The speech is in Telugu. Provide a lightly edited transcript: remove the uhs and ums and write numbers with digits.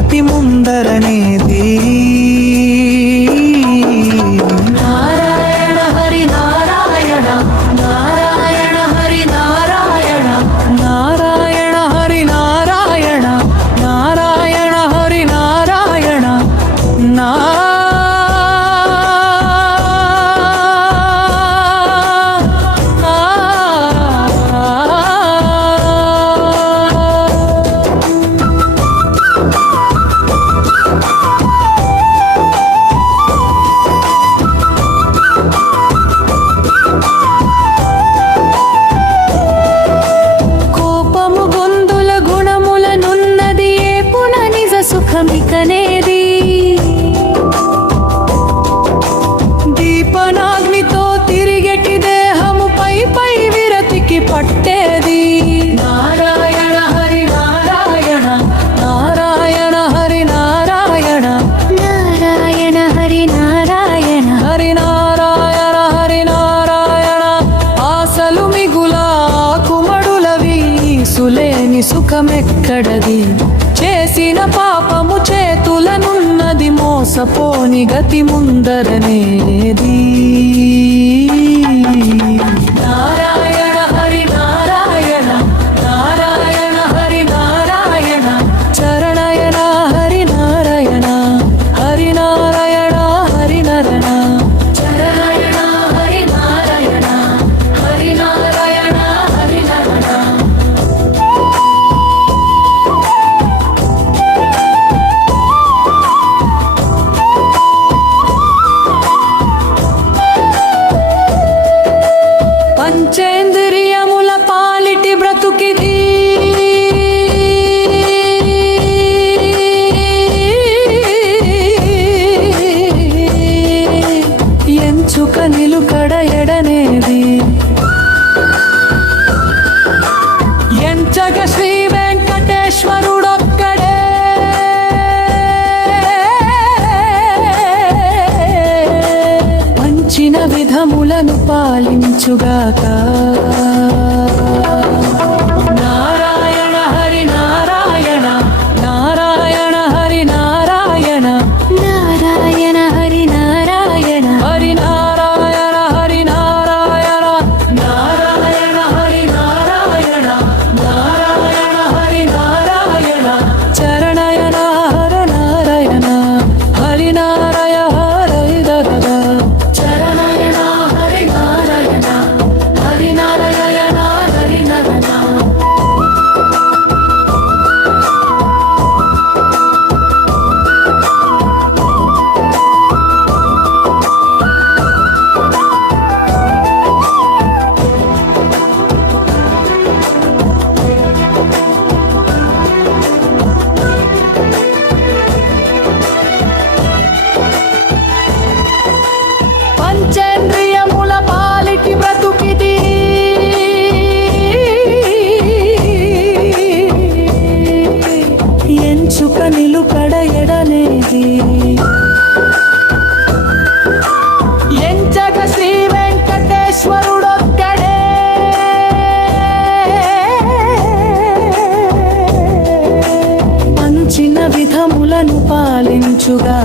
గతి ముందరనేది. నారాయణ హరి నారాయణ నారాయణ హరి నారాయణ నారాయణ హరి నారాయణ నారాయణ హరి నారాయణ కోపము గొందుల గుణములనున్నది ఏపున నిజ సుఖమికనేది. దీపనాగ్నితో తిరిగెటి దేహము పై పై విరతికి పట్టేది. నారాయణ హరి నారాయణ నారాయణ హరి నారాయణ నారాయణ హరి నారాయణ హరి నారాయణ హరి నారాయణ. ఆశలు మిగుల కుమడులవి సులేని సుఖమెక్కడది. చేసిన పాపము చేతులనున్నది మోసపోని గతి ముందరనేది. నారాయణ హరి నారాయణ నారాయణ హరి నారాయణ చరణయన హరి నారాయణ హరి నారాయణ హరి నరణ చరణాయణ హరి నారాయణ హరి నారాయణ హరి నరణ. పంచేంద్రియముల పాలిటి బ్రతుకిది. ఎంచుక నిలుకడ ఎడనేది. ఎంచగ శ్రీ వెంకటేశ్వరుడొక్కడే. పంచిన విధములను పాలించుగాక. నారాయణ హరి నారాయణ నారాయణ హరి నారాయణ నారాయణ హరి నారాయణ హరి నారాయణ హరి నారాయణ నారాయణ హరి నారాయణ నారాయణ హరి నారాయణ చరణయన హర నారాయణ హరి నారాయణ హరి దరద చరణాయణ హరి నారాయణ హరి నారాయణ హరి నరణ. పంచేంద్రియముల పాలిటి బ్రతుకిది. ఎంచుక నిలుకడ ఎడనేది. ఎంచగ శ్రీ వెంకటేశ్వరుడొక్కడే. పంచిన విధములను పాలించుగా.